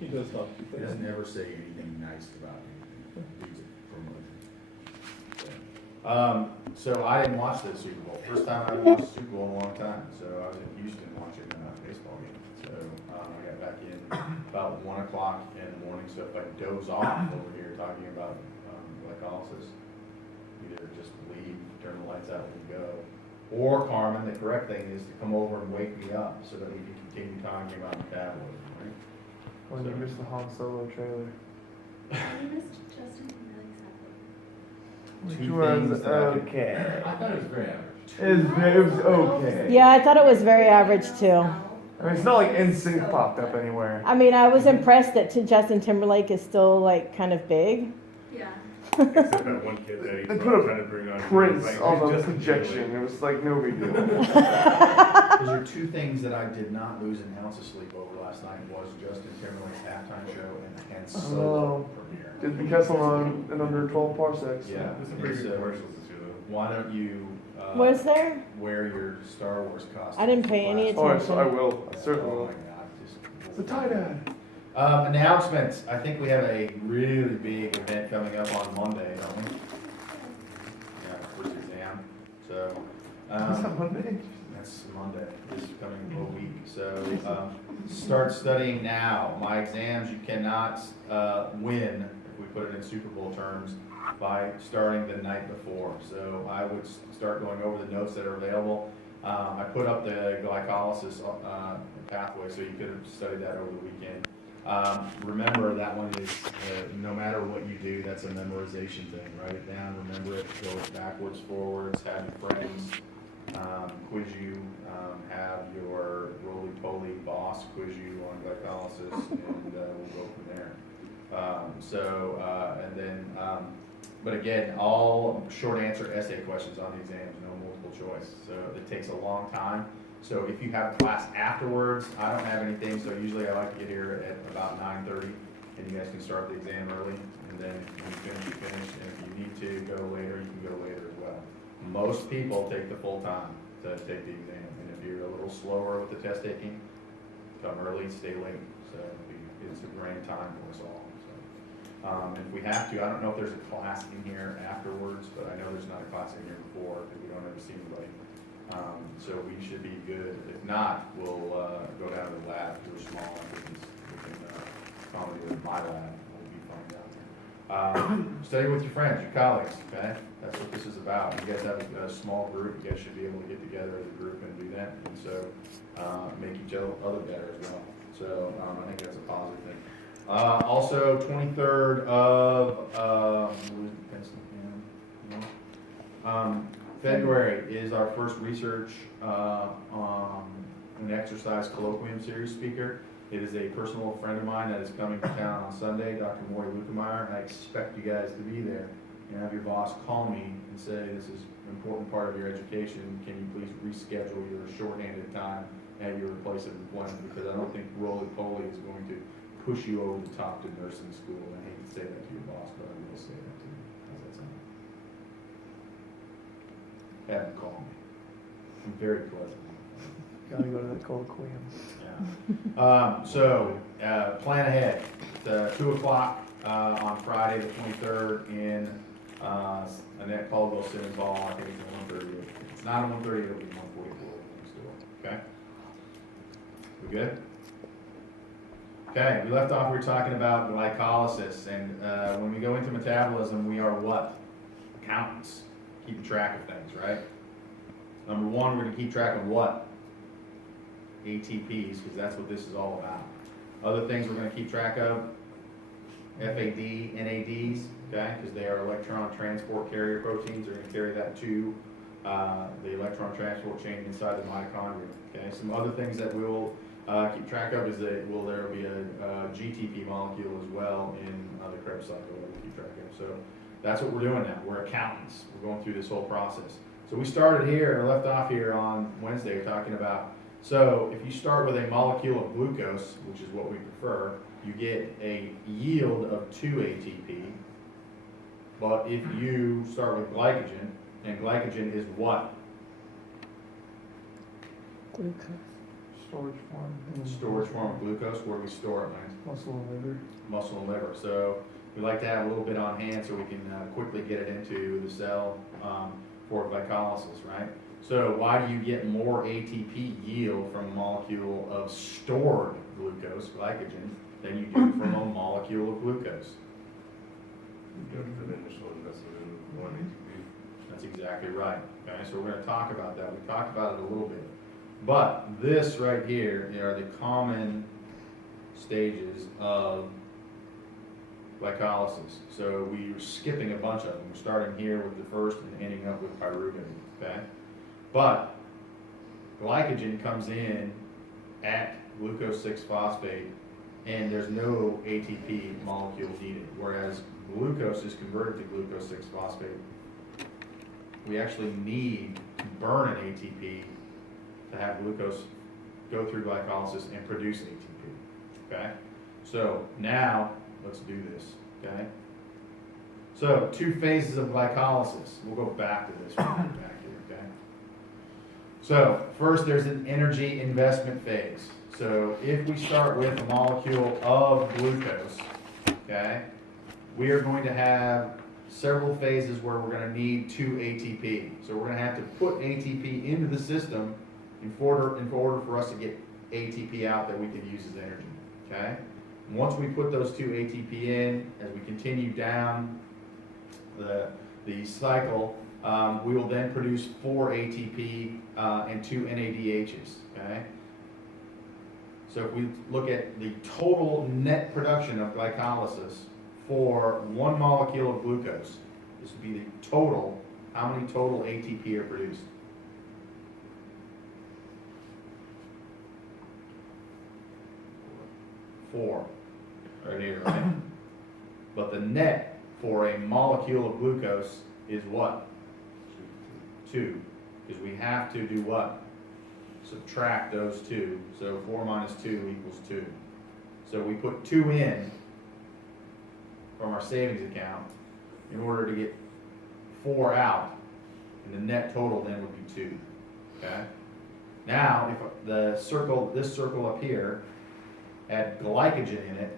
He does talk too He fast. doesn't ever say anything nice about anything. Leaves it promoted. So I didn't watch the Super Bowl. First time I watched the Super Bowl in a long time. So I was in Houston watching a baseball game. So I got back in about 1 o'clock in the morning. So if I doze off over here talking about glycolysis, either just leave, turn the lights out, and go. Or Carmen, the correct thing is to come over and wake me up so that we can continue talking about metabolism, right? When you missed the Han Solo trailer. You missed Justin Timberlake's happy. Two Which things was that I could- okay. I thought it was very average. It was okay. Yeah, I thought it was very average too. I mean, it's not like NSYNC popped up anywhere. I mean, I was impressed that Justin Timberlake is still like kind of big. Yeah. Except that one kid that he They was put a trying to bring on. Prince like, on the just projection. It was like no big deal. Those are two things that I did not lose an ounce of sleep over last night was Justin Timberlake's halftime show and solo premiere. Did the Kessel Run in under 12 parsecs. Yeah. There's some pretty good commercials this year though. Why don't you Was there? wear your Star Wars costume? I didn't pay any Oh, attention. I will. I certainly Oh will. my God, just. It's a tie-dye. Announcements. I think we have a really big event coming up on Monday, don't we? Yeah, first exam. So. Is that Monday? That's Monday, this coming week. So start studying now. My exams, you cannot win, if we put it in Super Bowl terms, by starting the night before. So I would start going over the notes that are available. I put up the glycolysis pathway, so you could have studied that over the weekend. Remember, that one is, no matter what you do, that's a memorization thing. Write it down, remember it, go backwards, forwards, have your friends quiz you, have your roly-poly boss quiz you on glycolysis, and we'll go from there. And then, but again, all short answer essay questions on the exams, no multiple choice. So it takes a long time. So if you have class afterwards, I don't have anything, so usually I like to get here at about 9:30, and you guys can start the exam early, and then when you finish, you finish, and if you need to go later, you can go later as well. Most people take the full time to take the exam, and if you're a little slower with the test taking, come early, stay late. So it's a grand time for us all. So, if we have to, I don't know if there's a class in here afterwards, but I know there's not a class in here before because we don't ever see anybody. So we should be good. If not, we'll go down to the lab, do a small one. We can accommodate with my lab. We'll be fine down there. Study with your friends, your colleagues, okay? That's what this is about. You guys have a small group. You guys should be able to get together as a group and do that. And so make each other better as well. So I think that's a positive thing. Also, 23rd of February is our first research and exercise colloquium series speaker. It is a personal friend of mine that is coming to town on Sunday, Dr. Maury Lukemeyer. I expect you guys to be there and have your boss call me and say, this is an important part of your education. Can you please reschedule your shorthanded time at your place of employment? Because I don't think roly-poly is going to push you over the top to nursing school. I hate to say that to your boss, but I will say that to you. How's that sound? Have him call me. I'm very pleasant. Gotta go to that colloquium. Yeah. Plan ahead. 2 o'clock on Friday the 23rd in Annette Caldwell Simmons Hall. I think it's at 1:30. If it's not at 1:30, it'll be 1:44. Okay? We good? Okay, we left off, we were talking about glycolysis, and when we go into metabolism, we are what? Accountants, keeping track of things, right? Number one, we're gonna keep track of what? ATPs, because that's what this is all about. Other things we're gonna keep track of, FAD, NADs, okay, because they are electron transport carrier proteins. They're gonna carry that to the electron transport chain inside the mitochondria, okay? Some other things that we'll keep track of is that there will be a GTP molecule as well in the Krebs cycle that we keep track of. So that's what we're doing now. We're accountants. We're going through this whole process. So we started here and left off here on Wednesday talking about, so if you start with a molecule of glucose, which is what we prefer, you get a yield of 2 ATP. But if you start with glycogen, and glycogen is what? Glucose. Storage form. and Storage form of glucose, where we store it, man? Muscle and liver. Muscle and liver. So we like to have a little bit on hand so we can quickly get it into the cell for glycolysis, right? So why do you get more ATP yield from a molecule of stored glucose, glycogen, than you do from a molecule of glucose? You got the initial investment in one ATP. That's exactly right. Okay, so we're going to talk about that. We talked about it a little bit. But this right here are the common stages of glycolysis. So we're skipping a bunch of them. We're starting here with the first and ending up with pyruvate, okay? But glycogen comes in at glucose 6-phosphate and there's no ATP molecule needed, whereas glucose is converted to glucose 6-phosphate. We actually need to burn an ATP to have glucose go through glycolysis and produce ATP, okay? So now, let's do this, okay? So, 2 phases of glycolysis. We'll go back to this back here, okay? So, first there's an energy investment phase. So, if we start with a molecule of glucose, okay, we are going to have several phases where we're going to need 2 ATP. So, we're going to have to put ATP into the system in order for us to get ATP out that we can use as energy, okay? Once we put those 2 ATP in, as we continue down the cycle, we will then produce 4 ATP and 2 NADHs, okay? So if we look at the total net production of glycolysis for 1 molecule of glucose, this would be the total, how many total ATP are produced? 4, right here, right? But the net for a molecule of glucose is what? 2, because we have to do what? Subtract those 2. So 4 minus 2 equals 2. So we put 2 in from our savings account in order to get 4 out, and the net total then would be 2. Okay? Now, if the circle, this circle up here, had glycogen in it,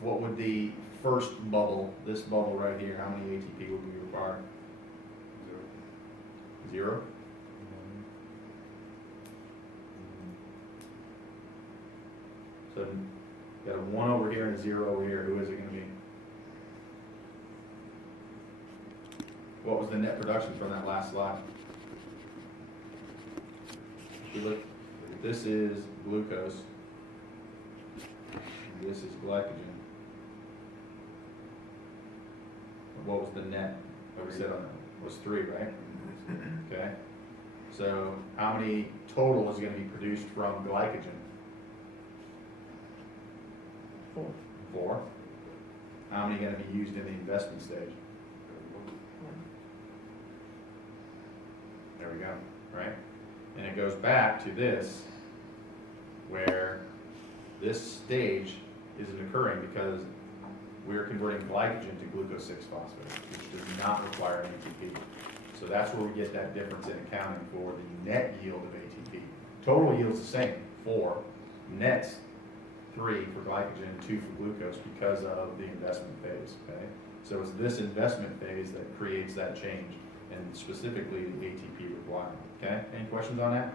what would the first bubble, this bubble right here, how many ATP would we require? 0? So, got a 1 over here and a 0 over here. Who is it going to be? What was the net production from that last slide? If you look, this is glucose. This is glycogen. What was the net that we said on that? It was 3, right? Okay. So how many total is going to be produced from glycogen? 4. 4. How many are going to be used in the investment stage? There we go, right? And it goes back to this, where this stage isn't occurring because we're converting glycogen to glucose 6-phosphate, which does not require an ATP. So that's where we get that difference in accounting for the net yield of ATP. Total yield's the same, 4. Net's 3 for glycogen, 2 for glucose because of the investment phase, okay? So it's this investment phase that creates that change, and specifically the ATP requirement, okay? Any questions on that?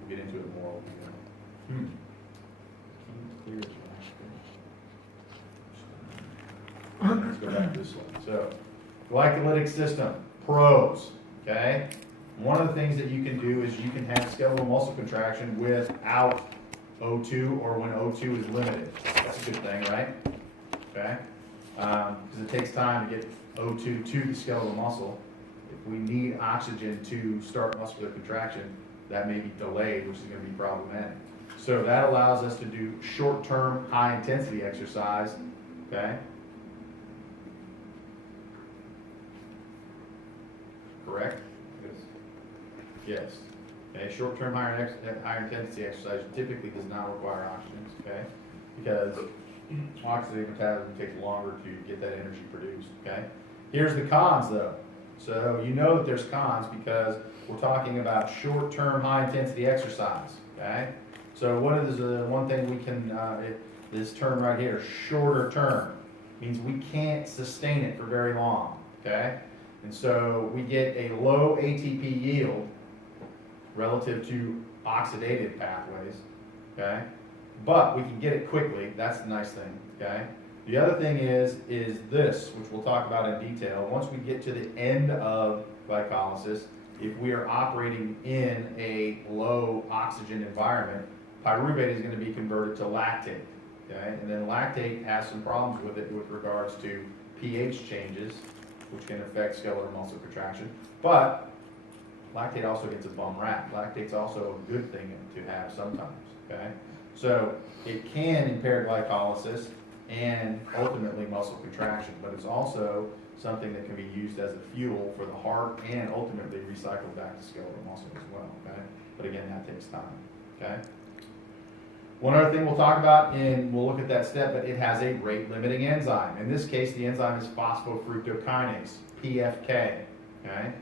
We'll get into it more. Let's go back to this one. So, glycolytic system, pros, okay? One of the things that you can do is you can have skeletal muscle contraction without O2 or when O2 is limited. That's a good thing, right? Okay? Because it takes time to get O2 to the skeletal muscle. If we need oxygen to start muscular contraction, that may be delayed, which is going to be problematic. So that allows us to do short-term, high-intensity exercise, okay? Correct? Yes. Okay, short-term, higher intensity exercise typically does not require oxygen, okay? Because oxidative metabolism takes longer to get that energy produced, okay? Here's the cons though. So you know that there's cons because we're talking about short-term, high-intensity exercise, okay? So what is one thing we can, this term right here, shorter term, means we can't sustain it for very long, okay? And so we get a low ATP yield relative to oxidative pathways, okay? But we can get it quickly, that's the nice thing, okay? The other thing is this, which we'll talk about in detail. Once we get to the end of glycolysis, if we are operating in a low oxygen environment, pyruvate is going to be converted to lactate, okay? And then lactate has some problems with it with regards to pH changes, which can affect skeletal muscle contraction. But lactate also gets a bum rap. Lactate's also a good thing to have sometimes, okay? So it can impair glycolysis and ultimately muscle contraction, but it's also something that can be used as a fuel for the heart and ultimately recycled back to skeletal muscle as well, okay? But again, that takes time, okay? One other thing we'll talk about, and we'll look at that step, but it has a rate-limiting enzyme. In this case, the enzyme is phosphofructokinase, PFK, okay?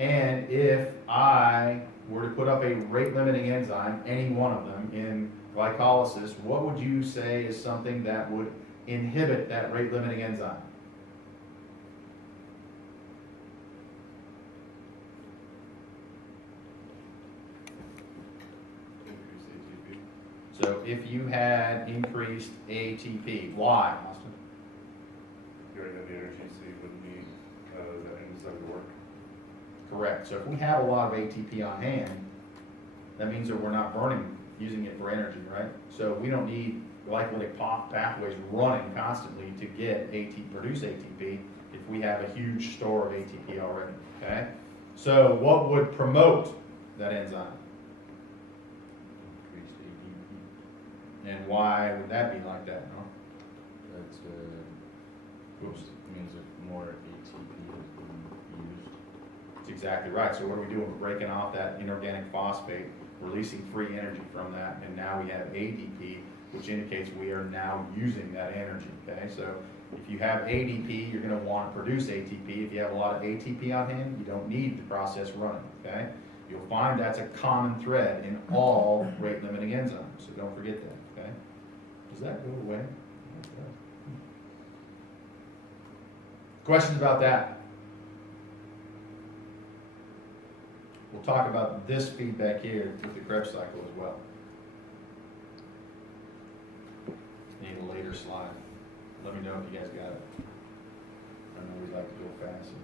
And if I were to put up a rate-limiting enzyme, any one of them, in glycolysis, what would you say is something that would inhibit that rate-limiting enzyme? Increase ATP. So if you had increased ATP, why, Austin? You already have the energy, so you wouldn't need that enzyme to work. Correct. So if we have a lot of ATP on hand, that means that we're not using it for energy, right? So we don't need glycolytic pathways running constantly to produce ATP if we have a huge store of ATP already, okay? So what would promote that enzyme? Increased ATP. And why would that be like that, no? That's, Oops. means that more ATP is being used. That's exactly right. So what are we doing? We're breaking off that inorganic phosphate, releasing free energy from that, and now we have ADP, which indicates we are now using that energy, okay? So if you have ADP, you're gonna want to produce ATP. If you have a lot of ATP on hand, you don't need the process running, okay? You'll find that's a common thread in all rate-limiting enzymes, so don't forget that, okay? Does that go away? Questions about that? We'll talk about this feedback here with the Krebs cycle as well. Need a later slide. Let me know if you guys got it. I know we like to go fast in here.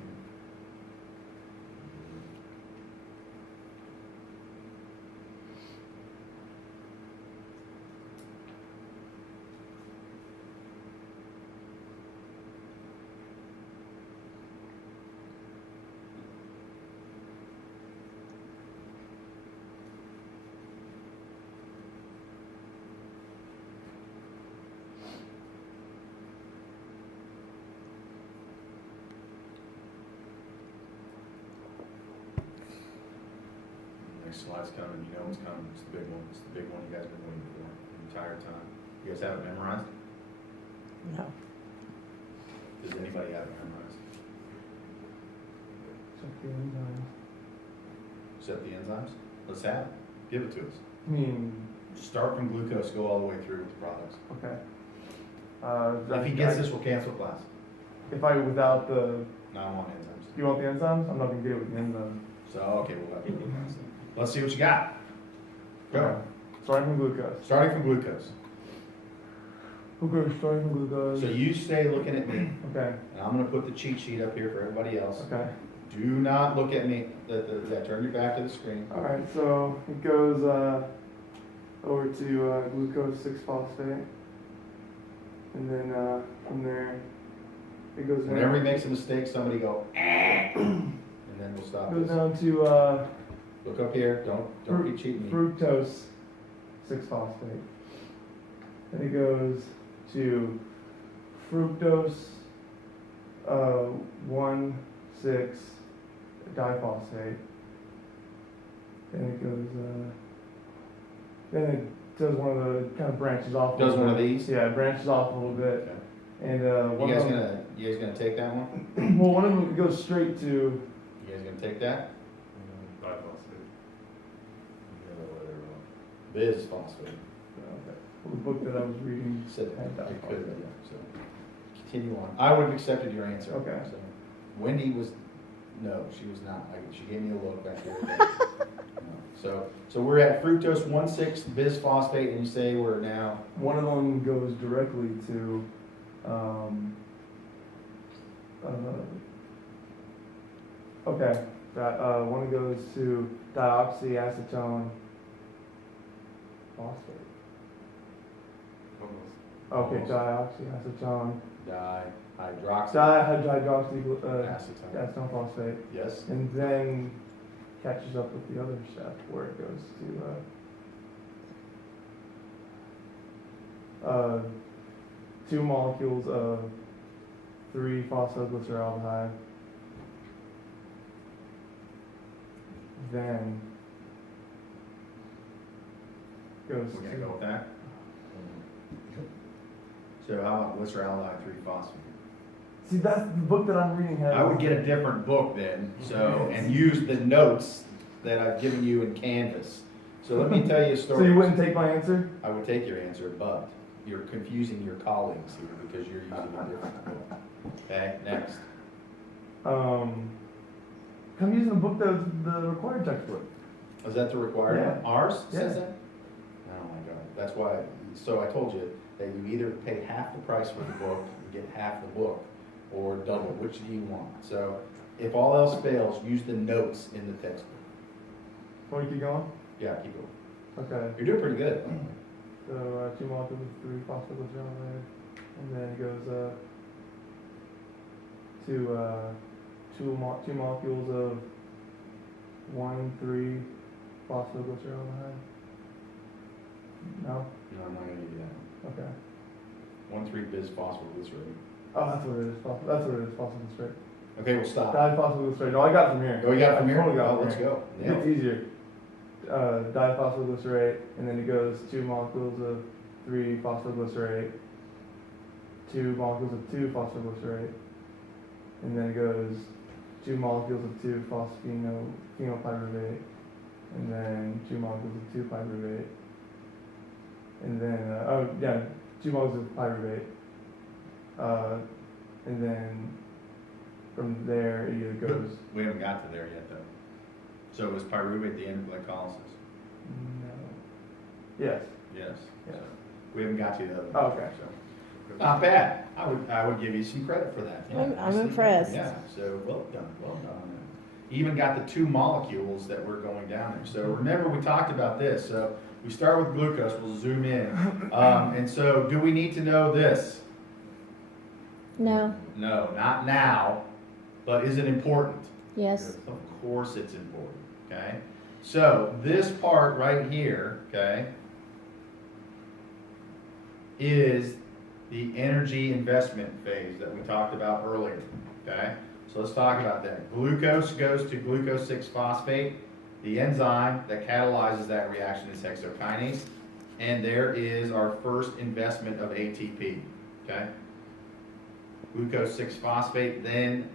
Next slide's coming, you know it's coming, it's the big one, it's the big one you guys have been waiting for the entire time. You guys have it memorized? No. Does anybody have it memorized? Check the enzyme. Except the enzymes? Let's have it, give it to us. I mean, Start from glucose, go all the way through with the products. okay. If he gets this, we'll cancel class. If I without the, No, I want enzymes. you want the enzymes? I'm not gonna get it with the enzyme. So, okay, we'll have to do that. Let's see what you got. Go. Okay. Starting from glucose. Starting from glucose. Okay, starting from glucose. So you stay looking at me, Okay, and I'm gonna put the cheat sheet up here for everybody else. okay. Do not look at me, turn your back to the screen. Alright, so it goes over to glucose 6-phosphate. And then from there, it goes down. Whenever he makes a mistake, somebody go, and then we'll stop Goes this. down to Look up here, don't be cheating me. fructose 6-phosphate. Then it goes to fructose 1,6-diphosphate. Then it goes, then it does one of the kind of branches off. a Does little one of bit. these? Yeah, it branches off a little bit. Okay. And You one guys of them, gonna take that one? well, one of them goes straight to gonna take that? Diphosphate. Biz phosphate. Okay. Well, the book that I was reading Said it, had that. it could, yeah, so. Continue on. I would have accepted your answer. Okay. So, Wendy was, no, she was not. She gave me a look back there. No. So we're at fructose 1,6 bisphosphate, and you say we're now, One of them goes directly to, okay, that, one goes to dioxyacetone phosphate. Almost. Okay, dioxyacetone, dihydroxy. dihydroxyacetone acetone. phosphate, Yes. and then catches up with the other step where it goes to, 2 molecules of 3-phosphoglyceraldehyde, then goes We're gonna to, go with that. So how about glyceraldehyde 3-phosphate? see, that's the book that I'm reading has. I would get a different book then, and use the notes that I've given you in Canvas. So let me tell you a So story. you wouldn't take my answer? I would take your answer, but you're confusing your colleagues here because you're using a different book. Okay, next. I'm using the book that was the required textbook. Is that the requirement? Ours says Yeah. that? Oh my God, that's why, so I told you that you either pay half the price for the book, and get half the book, or double, which do you want? So if all else fails, use the notes in the textbook. Want to keep going? Yeah, keep going. Okay. You're doing pretty good. So 2 molecules of 3-phosphoglyceraldehyde, and then it goes to 2 molecules of 1,3-phosphoglyceraldehyde. No? No, I'm not gonna give you that. Okay. 1,3 bisphosphoglycerate. Oh, that's what it is. That's what it is. Phosphoglycerate. Okay, we'll stop. Diphosphoglycerate. No, I got it from here. Oh, you got it from I here? Totally got it Oh, from let's here. go. Nailed It's it. easier. Diphosphoglycerate, and then it goes 2 molecules of 3-phosphoglycerate, 2 molecules of 2-phosphoglycerate, and then it goes 2 molecules of 2-phosphenopyruvate, and then 2 molecules of 2-pyruvate, and then 2 molecules of pyruvate, and then from there it either goes. We haven't got to there yet, though. So is pyruvate the end of glycolysis? No. Yes. Yes. Yes. So we haven't got to the other. Oh, okay. So, not bad. I would give you some credit for that. Yeah, I'm nicely done. impressed. Yeah, so well done, well done. Even got the 2 molecules that were going down there. So remember, we talked about this. So we start with glucose, we'll zoom in. And so do we need to know this? No. No, not now, but is it important? Yes. Of course it's important, okay? So this part right here, okay, is the energy investment phase that we talked about earlier, okay? So let's talk about that. Glucose goes to glucose 6-phosphate. The enzyme that catalyzes that reaction is hexokinase. And there is our first investment of ATP, okay? Glucose 6-phosphate then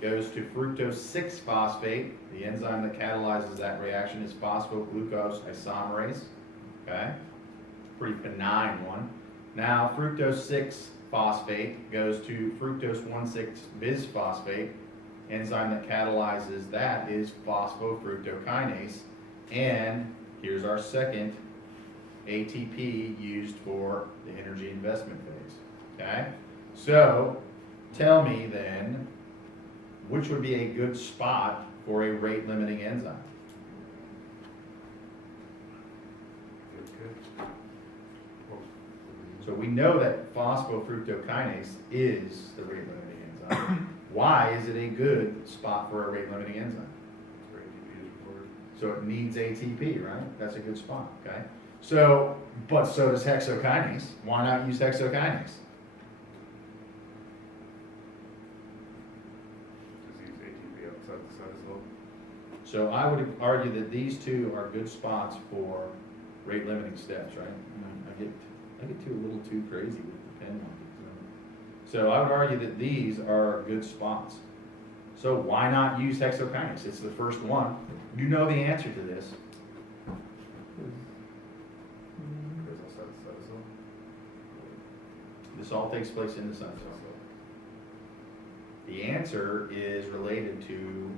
goes to fructose 6-phosphate. The enzyme that catalyzes that reaction is phosphoglucose isomerase, okay? Pretty benign one. Now, fructose 6-phosphate goes to fructose 1,6 bisphosphate. Enzyme that catalyzes that is phosphofructokinase. And here's our second ATP used for the energy investment phase, okay? So, tell me then, which would be a good spot for a rate-limiting enzyme? So we know that phosphofructokinase is the rate-limiting enzyme. Why is it a good spot for a rate-limiting enzyme? So it needs ATP, right? That's a good spot, okay? So, but so does hexokinase. Why not use hexokinase? So I would argue that these two are good spots for rate-limiting steps, right? I get too a little too crazy with the pen marking. So I would argue that these are good spots. So why not use hexokinase? It's the first one. You know the answer to this. There's no cytosol. This all takes place in the sun cell. The answer is related to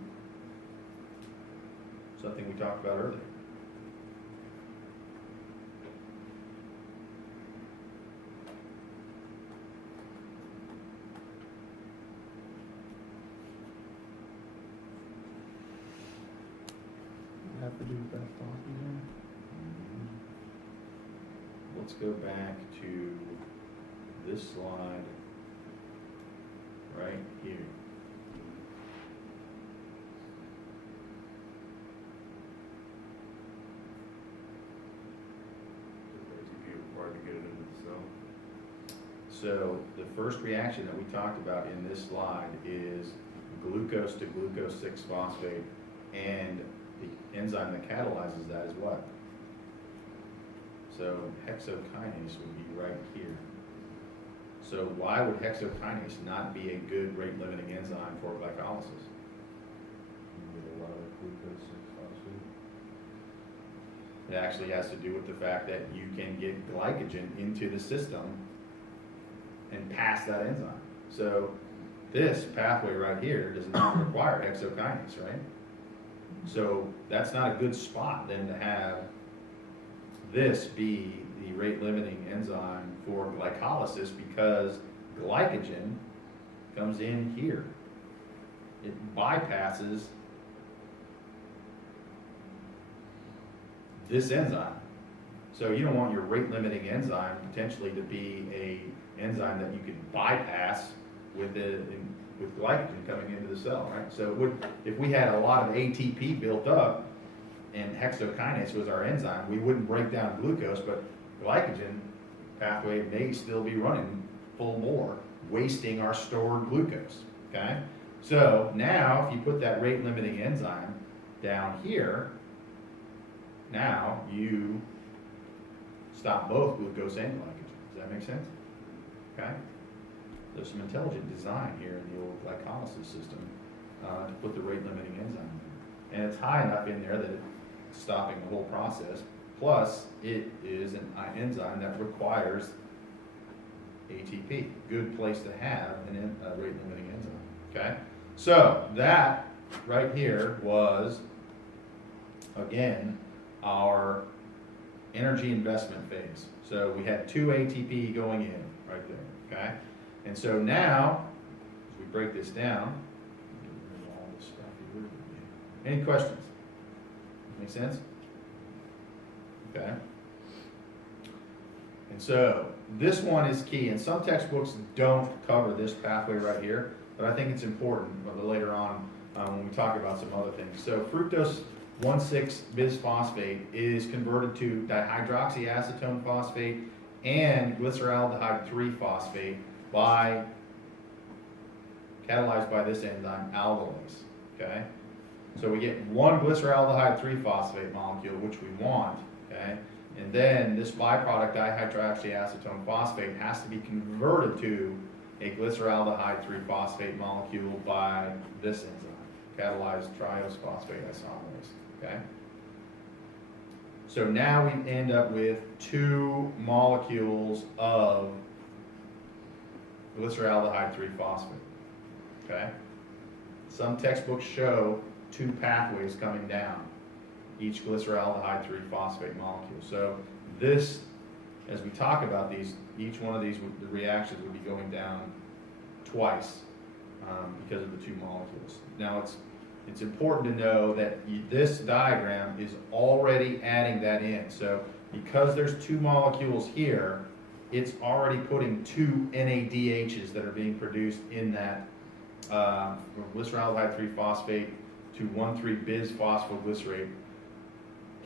something we talked about earlier. Have to do with that oxygen. Let's go back to this slide right here. ATP required to get it into the cell. So the first reaction that we talked about in this slide is glucose to glucose 6-phosphate, and the enzyme that catalyzes that is what? So hexokinase would be right here. So why would hexokinase not be a good rate-limiting enzyme for glycolysis? You get a lot of glucose 6-phosphate. It actually has to do with the fact that you can get glycogen into the system and pass that enzyme. So this pathway right here does not require hexokinase, right? So that's not a good spot then to have this be the rate-limiting enzyme for glycolysis, because glycogen comes in here. It bypasses this enzyme. So you don't want your rate-limiting enzyme potentially to be a enzyme that you could bypass with glycogen coming into the cell, right? So it would, if we had a lot of ATP built up and hexokinase was our enzyme, we wouldn't break down glucose, but glycogen pathway may still be running full bore, wasting our stored glucose, okay? So now if you put that rate-limiting enzyme down here, now you stop both glucose and glycogen. Does that make sense? Okay? There's some intelligent design here in the old glycolysis system to put the rate-limiting enzyme in. And it's high enough in there that it's stopping the whole process. Plus, it is an enzyme that requires ATP. Good place to have a rate-limiting enzyme. Okay? So, that right here was, again, our energy investment phase. So we had 2 ATP going in right there, okay? And so now, as we break this down, all this stuff here. Any questions? Make sense? Okay. And so this one is key, and some textbooks don't cover this pathway right here, but I think it's important later on when we talk about some other things. So fructose 1,6-bisphosphate is converted to dihydroxyacetone phosphate and glyceraldehyde 3-phosphate by catalyzed by this enzyme aldolase. Okay, so we get one glyceraldehyde 3-phosphate molecule, which we want. Okay, and then this byproduct dihydroxyacetone phosphate has to be converted to a glyceraldehyde 3-phosphate molecule by this enzyme, catalyzed triose phosphate isomerase. Okay. So now we end up with 2 molecules of glyceraldehyde 3-phosphate. Okay. Some textbooks show 2 pathways coming down each glyceraldehyde 3-phosphate molecule. So this, as we talk about these, each one of these, the reactions would be going down twice because of the 2 molecules. Now it's important to know that this diagram is already adding that in. So because there's 2 molecules here, it's already putting 2 NADHs that are being produced in that glyceraldehyde 3-phosphate to 1,3-bisphosphoglycerate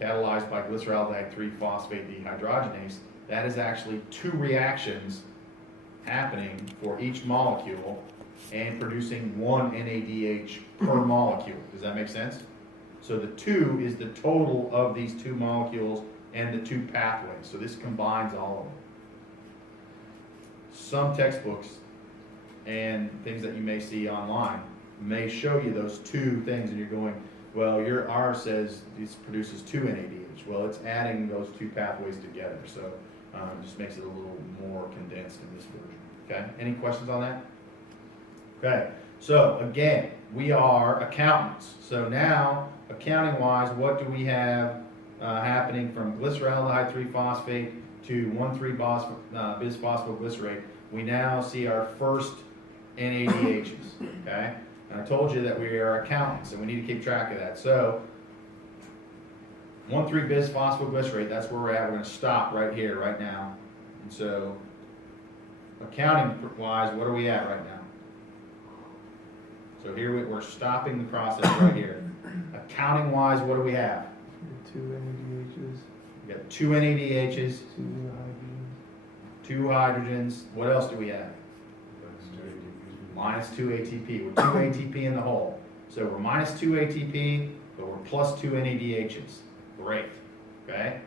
catalyzed by glyceraldehyde 3-phosphate dehydrogenase. That is actually 2 reactions happening for each molecule and producing 1 NADH per molecule. Does that make sense? So the 2 is the total of these 2 molecules and the 2 pathways. So this combines all of them. Some textbooks and things that you may see online may show you those two things and you're going, well, your R says this produces 2 NADH. Well, it's adding those two pathways together, so it just makes it a little more condensed in this version. Okay, any questions on that? Okay, so again, we are accountants. So now, accounting-wise, what do we have happening from glyceraldehyde 3-phosphate to 1,3-bisphosphoglycerate? We now see our first NADHs, okay? And I told you that we are accountants, and we need to keep track of that. So, 1,3-bisphosphoglycerate, that's where we're at. We're going to stop right here, right now. And so, accounting-wise, what are we at right now? So here we're stopping the process right here. Accounting-wise, what do we have? 2 NADHs, We got 2 NADHs, 2 hydrogens. 2 hydrogens. What else do we have? Minus 2 ATP. We're 2 ATP in the hole. So we're minus 2 ATP, but we're plus 2 NADHs. Great. Okay?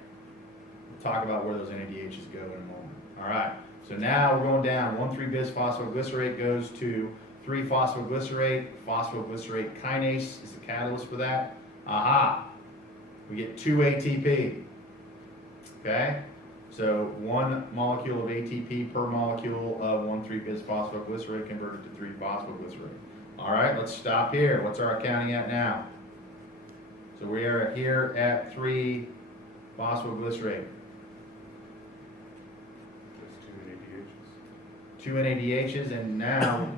We'll talk about where those NADHs go in a moment. All right. So now we're going down. 1,3-bisphosphoglycerate goes to 3-phosphoglycerate. Phosphoglycerate kinase is the catalyst for that. Aha! We get 2 ATP. Okay? So 1 molecule of ATP per molecule of 1,3-bisphosphoglycerate converted to 3-phosphoglycerate. All right, let's stop here. What's our accounting at now? So we are here at 3-phosphoglycerate. That's 2 NADHs. 2 NADHs, and now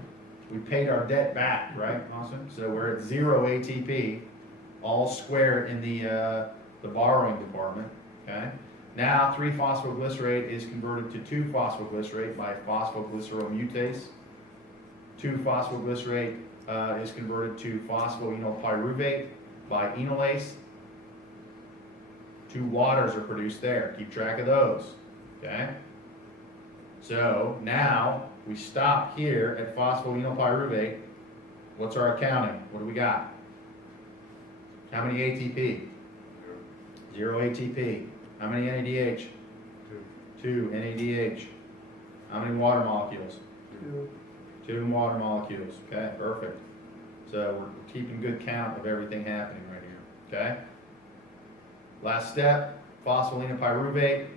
we paid our debt back, right? Awesome. So we're at 0 ATP, all squared in the borrowing department. Okay. Now 3-phosphoglycerate is converted to 2-phosphoglycerate by phosphoglyceromutase. 2-phosphoglycerate is converted to phosphoenolpyruvate by enolase. 2 waters are produced there. Keep track of those. Okay. So now we stop here at phosphoenolpyruvate. What's our accounting? What do we got? How many ATP? 0 ATP. How many NADH? 2 NADH. How many water molecules? 2 water molecules. Okay, perfect. So we're keeping good count of everything happening right here. Okay. Last step, phosphoenolpyruvate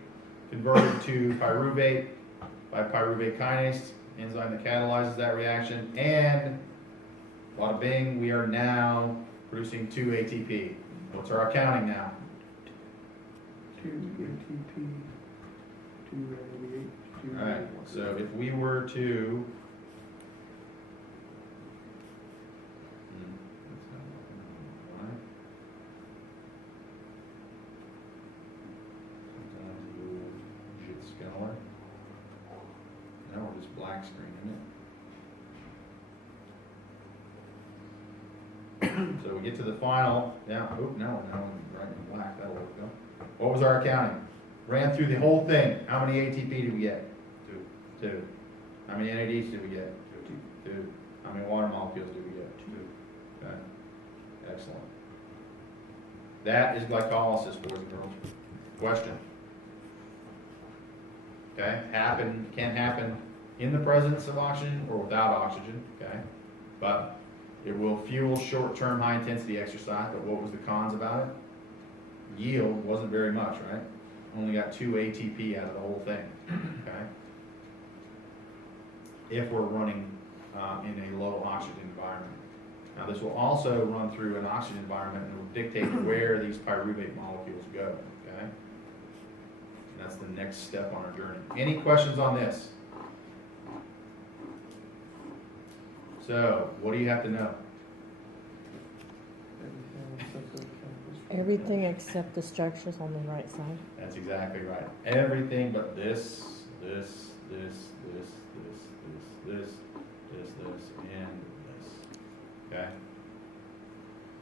converted to pyruvate by pyruvate kinase, enzyme that catalyzes that reaction, and bada bing, we are now producing 2 ATP. What's our accounting now? 2 ATP, 2 NADH, 2 All right, so if we were to now we're just black screening it. So we get to the final, now we're right in black, that'll work though. What was our accounting? Ran through the whole thing. How many ATP did we get? 2. How many NADs did we get? 2. How many water molecules did we get? 2. Okay. Excellent. That is glycolysis, boys and girls. Question. Okay, can happen in the presence of oxygen or without oxygen, okay? But it will fuel short-term high-intensity exercise, but what was the cons about it? Yield wasn't very much, right? Only got 2 ATP out of the whole thing, okay? If we're running in a low oxygen environment. Now this will also run through an oxygen environment and will dictate where these pyruvate molecules go, okay? And that's the next step on our journey. Any questions on this? So, what do you have to know? Everything except the chemicals. Everything except the structures on the right side. That's exactly right. Everything but this, and this. Okay?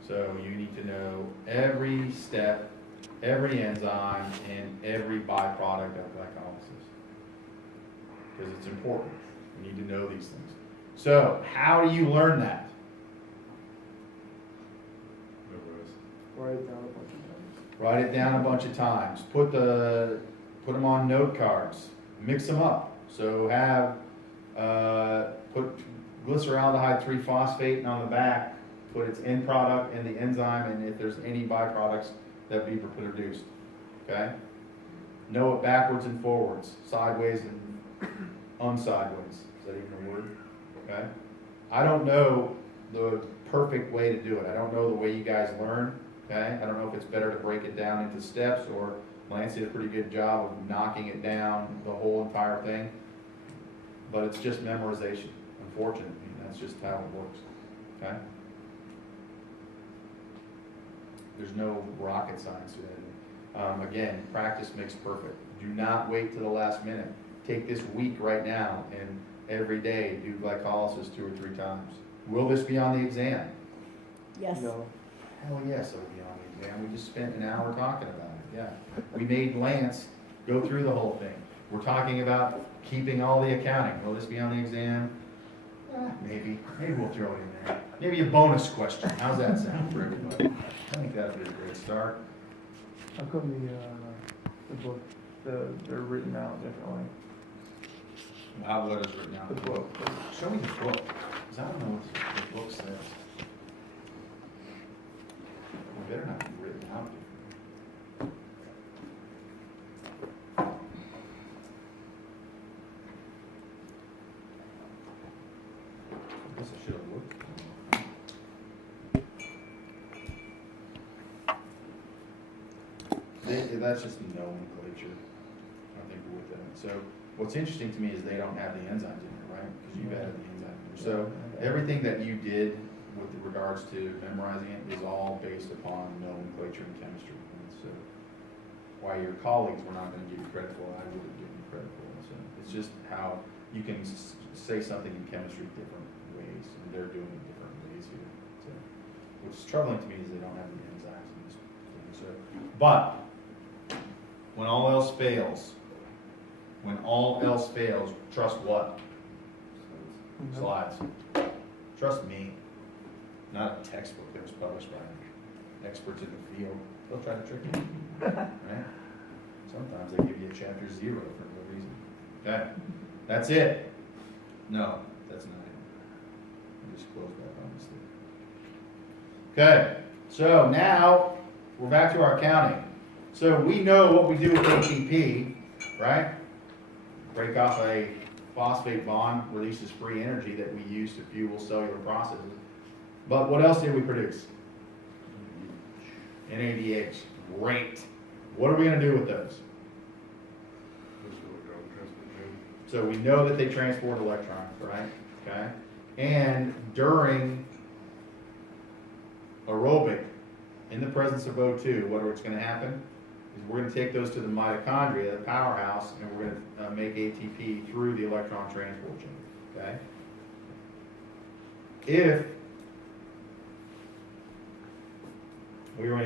So you need to know every step, every enzyme, and every byproduct of glycolysis. Because it's important. You need to know these things. So, how do you learn that? Write it down a bunch of times. Write it down a bunch of times. Put them on note cards. Mix them up. So have glyceraldehyde 3-phosphate, and on the back, put its end product and the enzyme, and if there's any byproducts that be produced, okay? Know it backwards and forwards, sideways and unsideways, is that even a word? Okay? I don't know the perfect way to do it, I don't know the way you guys learn, okay? I don't know if it's better to break it down into steps, or Lance did a pretty good job of knocking it down, the whole entire thing, but it's just memorization, unfortunately, that's just how it works, okay? There's no rocket science to it. Again, practice makes perfect. Do not wait to the last minute. Take this week right now and every day do glycolysis 2 or 3 times. Will this be on the exam? Yes. No. Hell yes, it'll be on the exam. We just spent an hour talking about it, yeah. We made Lance go through the whole thing. We're talking about keeping all the accounting. Will this be on the exam? Maybe we'll throw it in there. Maybe a bonus question. How's that sound for everybody? I think that'd be a great start. How come the book, they're written out differently? How what is written out? The book. Show me the book, because I don't know what the book says. It better not be written out differently. I guess I should have looked. That's just nomenclature, I think, with that. So what's interesting to me is they don't have the enzymes in there, right? Because you've added the enzyme in there. So everything that you did with regards to memorizing it is all based upon nomenclature and chemistry. And so why your colleagues were not going to give you credit for it, I wouldn't give you credit for it. So it's just how you can say something in chemistry different ways, and they're doing it different ways here. So what's troubling to me is they don't have the enzymes in this thing. So, but when all else fails, trust what? Slides. Trust me. Not a textbook that was published by experts in the field. They'll try to trick you. Right? Sometimes they give you a chapter 0 for no reason. Okay? That's it. No, that's not it. I just close that on this thing. Okay, so now we're back to our counting. So we know what we do with ATP, right? Break off a phosphate bond, releases free energy that we use to fuel cellular processes. But what else did we produce? NADH. Great. What are we going to do with those? So we know that they transport electrons, right? Okay. And during aerobic, in the presence of O2, what's going to happen is we're going to take those to the mitochondria, the powerhouse, and we're going to make ATP through the electron transport chain. Okay. If we were